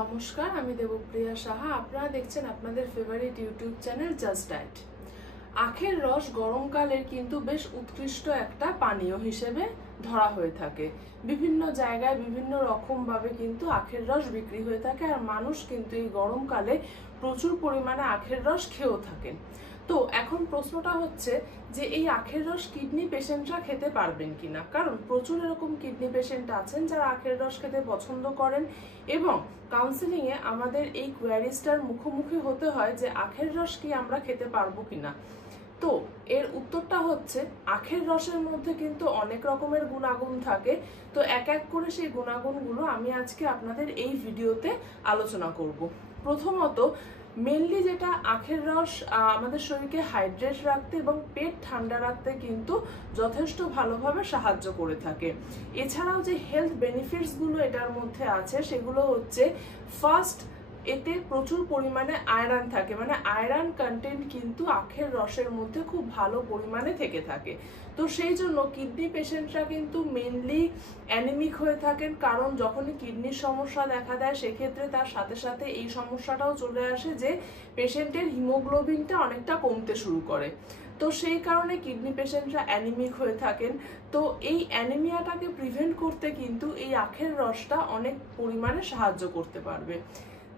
নমস্কার, আমি দেবপ্রিয়া সাহা। আপনারা দেখছেন আপনাদের favourite YouTube channel just diet. আখের রস গরমকালের কিন্তু বেশ উৎকৃষ্ট একটা পানীয় হিসেবে ধরা হয়ে থাকে। বিভিন্ন জায়গায় বিভিন্ন রকমভাবে কিন্তু আখের রস বিক্রি হয়ে থাকে, আর মানুষ কিন্তু এই গরমকালে প্রচুর পরিমাণে আখের রস খেয়েও থাকেন। তো এখন প্রশ্নটা হচ্ছে যে এই আখের রস কিডনি পেশেন্টরা খেতে পারবেন কিনা, কারণ প্রচুর এরকম কিডনি পেশেন্ট আছেন যারা আখের রস খেতে পছন্দ করেন এবং কাউন্সিলিং এ আমাদের এই কোয়ারিজটার মুখোমুখি হতে হয় যে আখের রস কি আমরা খেতে পারবো কিনা। তো এর উত্তরটা হচ্ছে আখের রসের মধ্যে কিন্তু অনেক রকমের গুণাগুণ থাকে। তো এক এক করে সেই গুণাগুণগুলো আমি আজকে আপনাদের এই ভিডিওতে আলোচনা করব। প্রথমত, মেনলি যেটা আখের রস আমাদের শরীরকে হাইড্রেট রাখতে এবং পেট ঠান্ডা রাখতে কিন্তু যথেষ্ট ভালোভাবে সাহায্য করে থাকে। এছাড়াও যে হেলথ বেনিফিটসগুলো এটার মধ্যে আছে সেগুলো হচ্ছে, ফার্স্ট, এতে প্রচুর পরিমাণে আয়রন থাকে, মানে আয়রন কন্টেন্ট কিন্তু আখের রসের মধ্যে খুব ভালো পরিমাণে থেকে থাকে। তো সেই জন্য কিডনি পেশেন্টরা কিন্তু মেনলি অ্যানিমিক হয়ে থাকেন, কারণ যখনই কিডনির সমস্যা দেখা দেয় সেক্ষেত্রে তার সাথে সাথে এই সমস্যাটাও চলে আসে যে পেশেন্টের হিমোগ্লোবিনটা অনেকটা কমতে শুরু করে। তো সেই কারণে কিডনি পেশেন্টরা অ্যানিমিক হয়ে থাকেন। তো এই অ্যানিমিয়াটাকে প্রিভেন্ট করতে কিন্তু এই আখের রসটা অনেক পরিমাণে সাহায্য করতে পারবে।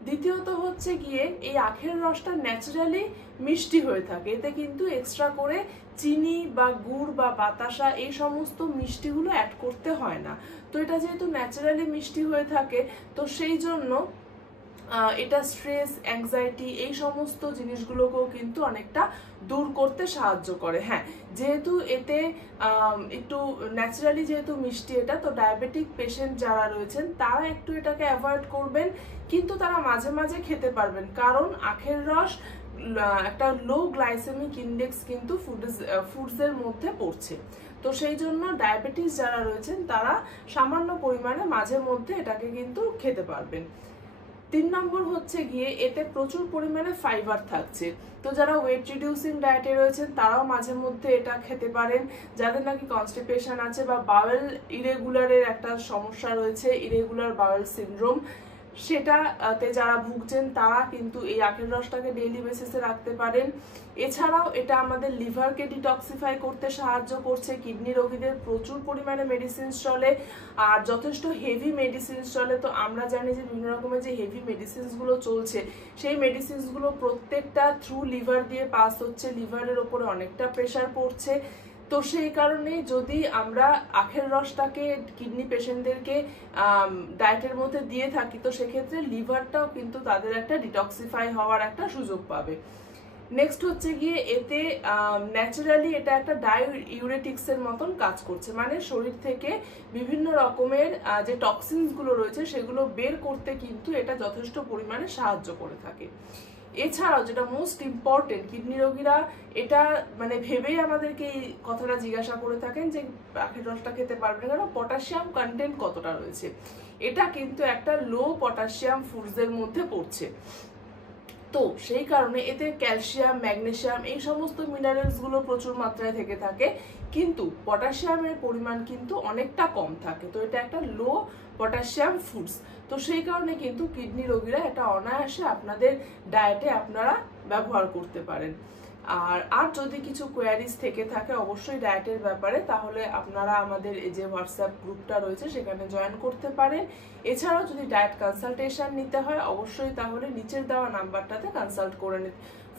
দ্বিতীয়ত হচ্ছে গিয়ে এই আখের রসটা ন্যাচারালি মিষ্টি হয়ে থাকে, এতে কিন্তু এক্সট্রা করে চিনি বা গুড় বা বাতাসা এই সমস্ত মিষ্টিগুলো অ্যাড করতে হয় না। তো এটা যেহেতু ন্যাচারালি মিষ্টি হয়ে থাকে, তো সেই জন্য এটা স্ট্রেস, অ্যাংজাইটি এই সমস্ত জিনিসগুলোকেও কিন্তু অনেকটা দূর করতে সাহায্য করে। হ্যাঁ, যেহেতু এতে একটু ন্যাচারালি যেহেতু মিষ্টি এটা, তো ডায়াবেটিক পেশেন্ট যারা রয়েছেন তারা একটু এটাকে অ্যাভয়েড করবেন, কিন্তু তারা মাঝে মাঝে খেতে পারবেন, কারণ আখের রস একটা লো গ্লাইসেমিক ইন্ডেক্স কিন্তু ফুডসের মধ্যে পড়ছে। তো সেই জন্য ডায়াবেটিস যারা রয়েছেন তারা সামান্য পরিমাণে মাঝে মধ্যে এটাকে কিন্তু খেতে পারবেন। 3 নম্বর হচ্ছে গিয়ে এতে প্রচুর পরিমাণে ফাইবার থাকছে। তো যারা ওয়েট রিডিউসিং ডায়েটে রয়েছেন তারাও মাঝে মধ্যে এটা খেতে পারেন। যাদের নাকি কনস্টিপেশন আছে বা বাওয়েল ইরেগুলারের একটা সমস্যা রয়েছে, ইরেগুলার বাওয়েল সিনড্রোম, সেটাতে যারা ভুগছেন তারা কিন্তু এই আখের রসটাকে ডেইলি বেসিসে রাখতে পারেন। এছাড়াও এটা আমাদের লিভারকে ডিটক্সিফাই করতে সাহায্য করছে। কিডনি রোগীদের প্রচুর পরিমাণে মেডিসিনস চলে, আর যথেষ্ট হেভি মেডিসিনস চলে। তো আমরা জানি যে বিভিন্ন রকমের যে হেভি মেডিসিনসগুলো চলছে, সেই মেডিসিনসগুলো প্রত্যেকটা থ্রু লিভার দিয়ে পাস হচ্ছে, লিভারের ওপরে অনেকটা প্রেশার পড়ছে। তো সেই কারণে যদি আমরা আখের রসটাকে কিডনি পেশেন্টদেরকে ডায়েটের মধ্যে দিয়ে থাকি, তো সেক্ষেত্রে লিভারটাও কিন্তু তাদের একটা ডিটক্সিফাই হওয়ার একটা সুযোগ পাবে। নেক্সট হচ্ছে গিয়ে এতে ন্যাচারালি এটা একটা ডাইউরেটিক্সের মতন কাজ করছে, মানে শরীর থেকে বিভিন্ন রকমের যে টক্সিনসগুলো রয়েছে সেগুলো বের করতে কিন্তু এটা যথেষ্ট পরিমাণে সাহায্য করে থাকে। এছাড়াও যেটা মোস্ট ইম্পর্টেন্ট, কিডনি রোগীরা এটা মানে ভেবেই আমাদেরকে এই কথাটা জিজ্ঞাসা করে থাকেন যে আখের রসটা খেতে পারবেন কেন, পটাশিয়াম কন্টেন্ট কতটা রয়েছে। এটা কিন্তু একটা লো পটাশিয়াম ফুডসের মধ্যে পড়ছে। তো সেই কারণে এতে ক্যালসিয়াম, ম্যাগনেসিয়াম এই সমস্ত মিনারেলসগুলো প্রচুর মাত্রায় থেকে থাকে, কিন্তু পটাশিয়ামের পরিমাণ কিন্তু অনেকটা কম থাকে। তো এটা একটা লো পটাশিয়াম ফুডস। তো সেই কারণে কিন্তু কিডনি রোগীরা এটা অনায়াসে আপনাদের ডায়েটে আপনারা ব্যবহার করতে পারেন। আর যদি কিছু কোয়ারিজ থেকে থাকে অবশ্যই ডায়েটের ব্যাপারে, তাহলে আপনারা আমাদের এই যে হোয়াটসঅ্যাপ গ্রুপটা রয়েছে সেখানে জয়েন করতে পারেন। এছাড়াও যদি ডায়েট কনসালটেশন নিতে হয় অবশ্যই তাহলে নিচের দেওয়া নাম্বারটাতে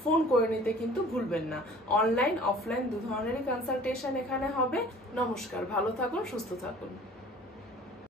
ফোন করে নিতে কিন্তু ভুলবেন না। অনলাইন অফলাইন দু ধরনেরই কনসালটেশন এখানে হবে। নমস্কার, ভালো থাকুন, সুস্থ থাকুন।